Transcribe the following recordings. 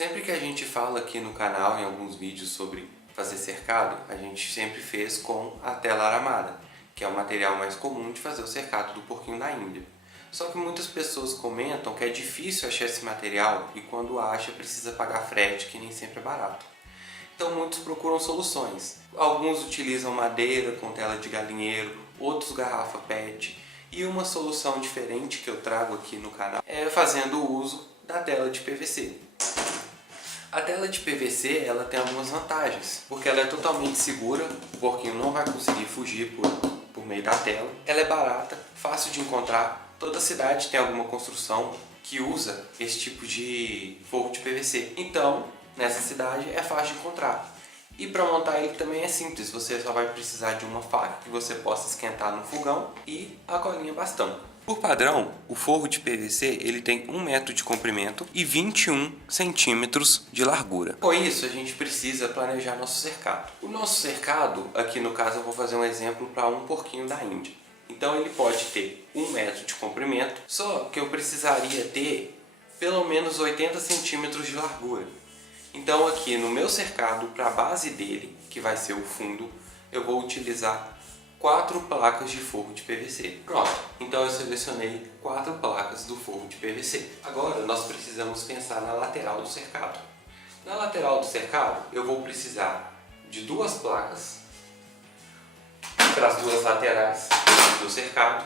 Sempre que a gente fala aqui no canal, em alguns vídeos sobre fazer cercado, a gente sempre fez com a tela aramada, que é o material mais comum de fazer o cercado do porquinho da Índia. Só que muitas pessoas comentam que é difícil achar esse material e quando acha precisa pagar frete, que nem sempre é barato. Então muitos procuram soluções. Alguns utilizam madeira com tela de galinheiro, outros garrafa PET. E uma solução diferente que eu trago aqui no canal é fazendo uso da tela de PVC. A tela de PVC ela tem algumas vantagens, porque ela é totalmente segura, o porquinho não vai conseguir fugir por meio da tela. Ela é barata, fácil de encontrar, toda cidade tem alguma construção que usa esse tipo de forro de PVC. Então, nessa cidade é fácil de encontrar. E para montar ele também é simples, você só vai precisar de uma faca que você possa esquentar no fogão e a colinha bastão. Por padrão, o forro de PVC ele tem 1 metro de comprimento e 21 centímetros de largura. Com isso, a gente precisa planejar nosso cercado. O nosso cercado, aqui no caso eu vou fazer um exemplo para um porquinho da Índia. Então ele pode ter 1 metro de comprimento, só que eu precisaria ter pelo menos 80 centímetros de largura. Então aqui no meu cercado, para a base dele, que vai ser o fundo, eu vou utilizar 4 placas de forro de PVC. Pronto, então eu selecionei 4 placas do forro de PVC. Agora nós precisamos pensar na lateral do cercado. Na lateral do cercado eu vou precisar de 2 placas para as 2 laterais do cercado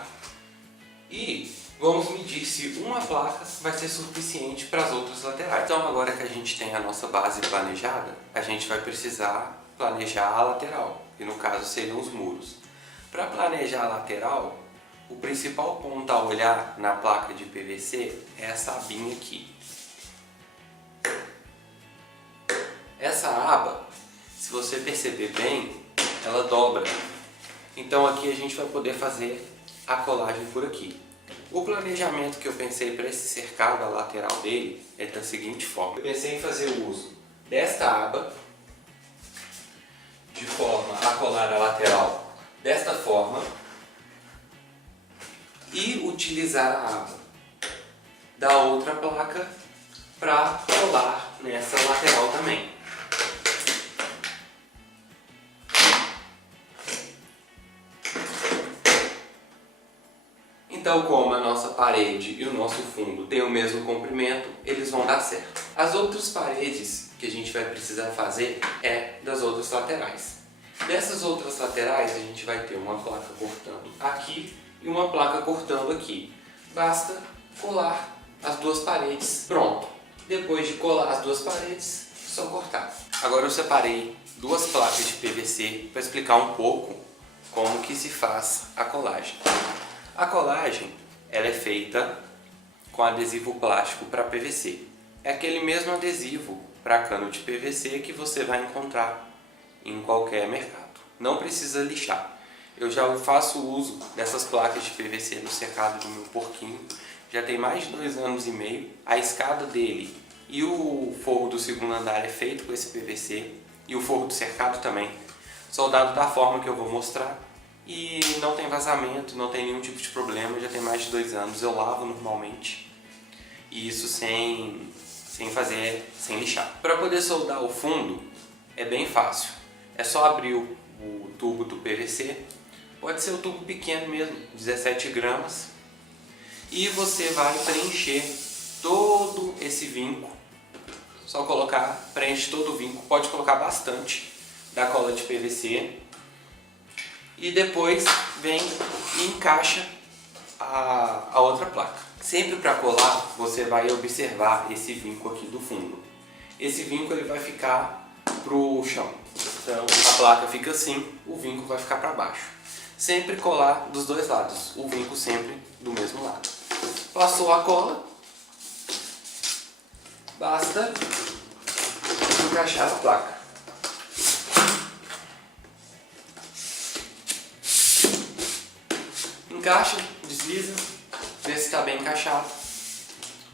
e vamos medir se uma placa vai ser suficiente para as outras laterais. Então agora que a gente tem a nossa base planejada, a gente vai precisar planejar a lateral, que no caso seriam os muros. Para planejar a lateral, o principal ponto a olhar na placa de PVC é essa abinha aqui. Essa aba, se você perceber bem, ela dobra. Então aqui a gente vai poder fazer a colagem por aqui. O planejamento que eu pensei para esse cercado, a lateral dele, é da seguinte forma. Eu pensei em fazer o uso desta aba, de forma a colar a lateral desta forma, e utilizar a aba da outra placa para colar nessa lateral também. Então, como a nossa parede e o nosso fundo têm o mesmo comprimento, eles vão dar certo. As outras paredes que a gente vai precisar fazer é das outras laterais. Dessas outras laterais a gente vai ter uma placa cortando aqui e uma placa cortando aqui. Basta colar as 2 paredes. Pronto! Depois de colar as 2 paredes, só cortar. Agora eu separei 2 placas de PVC para explicar um pouco como que se faz a colagem. A colagem ela é feita com adesivo plástico para PVC. É aquele mesmo adesivo para cano de PVC que você vai encontrar em qualquer mercado. Não precisa lixar. Eu já faço uso dessas placas de PVC no cercado do meu porquinho. Já tem mais de 2 anos e meio. A escada dele e o forro do segundo andar é feito com esse PVC. E o forro do cercado também. Soldado da forma que eu vou mostrar. E não tem vazamento, não tem nenhum tipo de problema, já tem mais de 2 anos, eu lavo normalmente. E isso sem lixar. Para poder soldar o fundo é bem fácil. É só abrir o tubo do PVC, pode ser o tubo pequeno mesmo, 17 gramas. E você vai preencher todo esse vinco. Só colocar, preenche todo o vinco, pode colocar bastante da cola de PVC. E depois vem e encaixa a outra placa. Sempre para colar, você vai observar esse vinco aqui do fundo. Esse vinco ele vai ficar pro chão. Então a placa fica assim, o vinco vai ficar para baixo. Sempre colar dos 2 lados, o vinco sempre do mesmo lado. Passou a cola, basta encaixar a placa. Encaixa, desliza, vê se está bem encaixado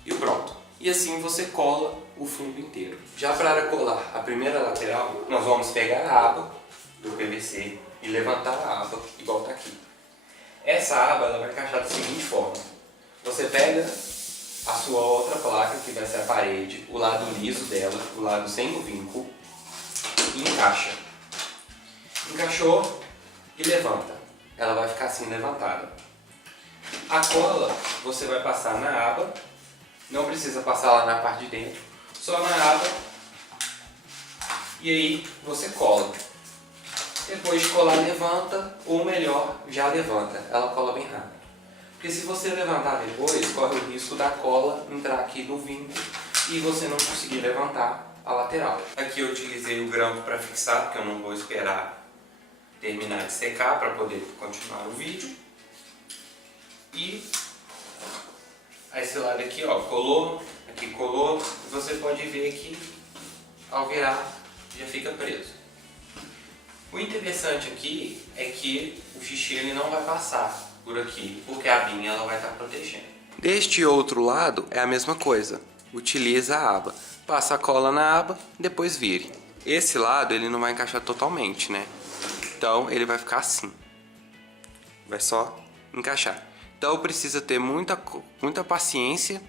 e pronto. E assim você cola o fundo inteiro. Já para colar a primeira lateral, nós vamos pegar a aba do PVC e levantar a aba igual está aqui. Essa aba ela vai encaixar da seguinte forma. Você pega a sua outra placa, que vai ser a parede, o lado liso dela, o lado sem o vinco, e encaixa. Encaixou e levanta. Ela vai ficar assim levantada. A cola você vai passar na aba, não precisa passar lá na parte de dentro, só na aba, e aí você cola. Depois de colar, levanta, ou melhor, já levanta. Ela cola bem rápido. Porque se você levantar depois, corre o risco da cola entrar aqui no vinco e você não conseguir levantar a lateral. Aqui eu utilizei o grampo para fixar, porque eu não vou esperar terminar de secar para poder continuar o vídeo. E esse lado aqui, ó, colou, aqui colou, você pode ver que ao virar já fica preso. O interessante aqui é que o xixi ele não vai passar por aqui, porque a abinha ela vai estar protegendo. Deste outro lado é a mesma coisa, utiliza a aba, passa a cola na aba, depois vire. Esse lado ele não vai encaixar totalmente, né? Então ele vai ficar assim, vai só encaixar. Então precisa ter muita paciência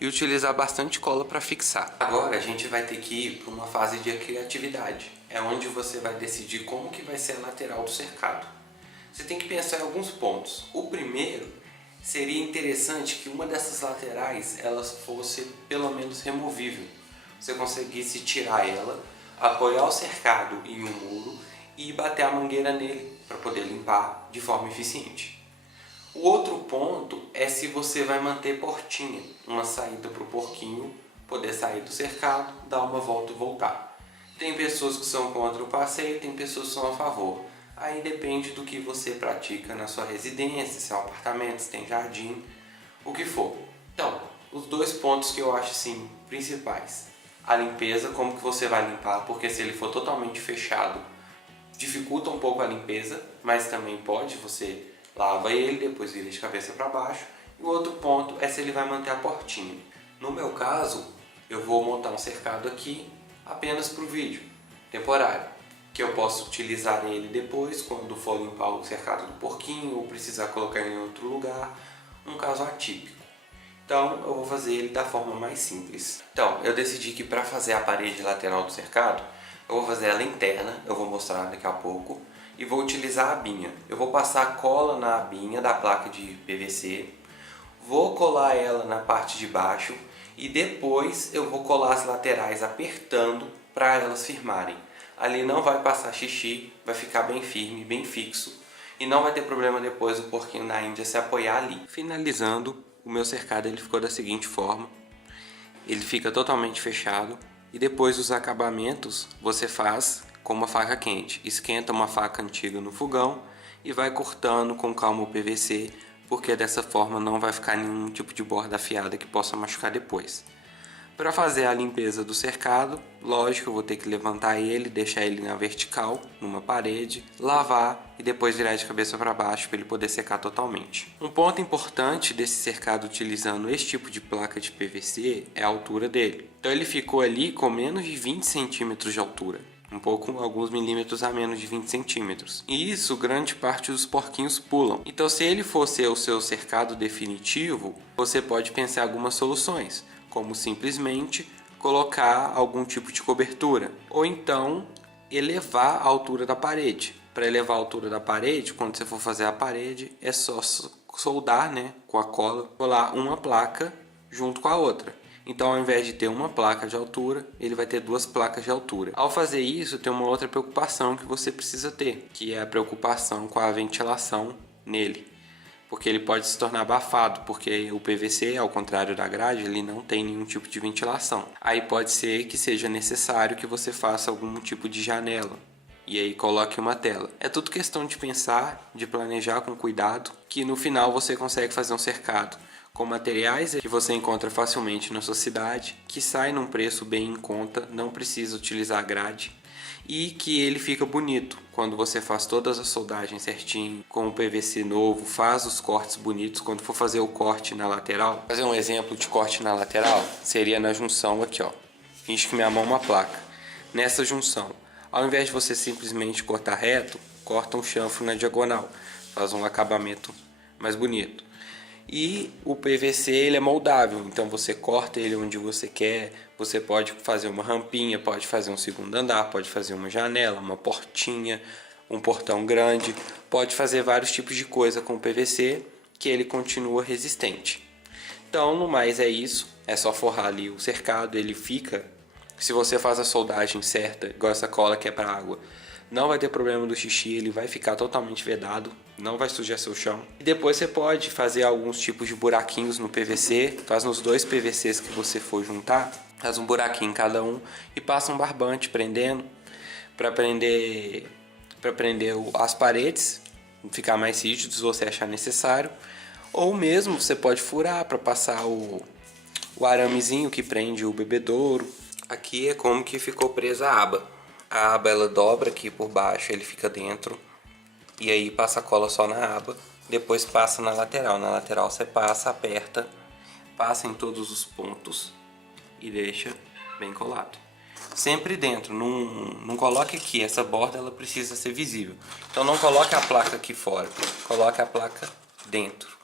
e utilizar bastante cola para fixar. Agora a gente vai ter que ir para uma fase de criatividade. É onde você vai decidir como que vai ser a lateral do cercado. Você tem que pensar em alguns pontos. O primeiro, seria interessante que uma dessas laterais elas fosse pelo menos removível. Você conseguisse tirar ela, apoiar o cercado em um muro e bater a mangueira nele para poder limpar de forma eficiente. O outro ponto é se você vai manter portinha, uma saída para o porquinho poder sair do cercado, dar uma volta e voltar. Tem pessoas que são contra o passeio, tem pessoas que são a favor. Aí depende do que você pratica na sua residência, se é um apartamento, se tem jardim, o que for. Então, os dois pontos que eu acho assim principais. A limpeza, como que você vai limpar, porque se ele for totalmente fechado, dificulta um pouco a limpeza, mas também pode, você lava ele, depois vira de cabeça para baixo. E o outro ponto é se ele vai manter a portinha. No meu caso, eu vou montar um cercado aqui apenas para o vídeo, temporário, que eu posso utilizar ele depois, quando for limpar o cercado do porquinho ou precisar colocar em outro lugar, um caso atípico. Então eu vou fazer ele da forma mais simples. Então eu decidi que para fazer a parede lateral do cercado, eu vou fazer ela interna, eu vou mostrar daqui a pouco, e vou utilizar a abinha. Eu vou passar cola na abinha da placa de PVC, vou colar ela na parte de baixo e depois eu vou colar as laterais apertando para elas firmarem. Ali não vai passar xixi, vai ficar bem firme, bem fixo e não vai ter problema depois o porquinho da Índia se apoiar ali. Finalizando, o meu cercado ele ficou da seguinte forma, ele fica totalmente fechado e depois os acabamentos você faz com uma faca quente. Esquenta uma faca antiga no fogão e vai cortando com calma o PVC, porque dessa forma não vai ficar nenhum tipo de borda afiada que possa machucar depois. Para fazer a limpeza do cercado, lógico, eu vou ter que levantar ele, deixar ele na vertical, numa parede, lavar e depois virar de cabeça para baixo para ele poder secar totalmente. Um ponto importante desse cercado utilizando esse tipo de placa de PVC é a altura dele. Então ele ficou ali com menos de 20 centímetros de altura. Alguns milímetros a menos de 20 centímetros. E isso grande parte dos porquinhos pulam. Então se ele fosse o seu cercado definitivo, você pode pensar em algumas soluções, como simplesmente colocar algum tipo de cobertura, ou então elevar a altura da parede. Para elevar a altura da parede, quando você for fazer a parede, é só soldar, né, com a cola, colar uma placa junto com a outra. Então, ao invés de ter uma placa de altura, ele vai ter duas placas de altura. Ao fazer isso, tem uma outra preocupação que você precisa ter, que é a preocupação com a ventilação nele. Porque ele pode se tornar abafado, porque o PVC, ao contrário da grade, ele não tem nenhum tipo de ventilação. Aí pode ser que seja necessário que você faça algum tipo de janela. E aí coloque uma tela. É tudo questão de pensar, de planejar com cuidado, que no final você consegue fazer um cercado com materiais que você encontra facilmente na sua cidade, que sai num preço bem em conta, não precisa utilizar grade e que ele fica bonito quando você faz todas as soldagens certinho, com o PVC novo, faz os cortes bonitos. Quando for fazer o corte na lateral, fazer um exemplo de corte na lateral, seria na junção aqui, ó. Finge que minha mão é uma placa. Nessa junção, ao invés de você simplesmente cortar reto, corta um chanfro na diagonal, faz um acabamento mais bonito. E o PVC ele é moldável, então você corta ele onde você quer, você pode fazer uma rampinha, pode fazer um segundo andar, pode fazer uma janela, uma portinha, um portão grande, pode fazer vários tipos de coisa com o PVC que ele continua resistente. Então, no mais é isso, é só forrar ali o cercado, ele fica, se você faz a soldagem certa, igual essa cola que é para água, não vai ter problema do xixi, ele vai ficar totalmente vedado, não vai sujar seu chão. E depois você pode fazer alguns tipos de buraquinhos no PVC, faz nos 2 PVCs que você for juntar, faz um buraquinho em cada um e passa um barbante prendendo, para prender as paredes, ficar mais rígido se você achar necessário. Ou mesmo você pode furar para passar o aramezinho que prende o bebedouro. Aqui é como que ficou presa a aba. A aba ela dobra aqui por baixo, ele fica dentro. E aí passa a cola só na aba. Depois passa na lateral. Na lateral você passa, aperta, passa em todos os pontos e deixa bem colado. Sempre dentro, não coloque aqui, essa borda ela precisa ser visível. Então não coloque a placa aqui fora, coloque a placa dentro.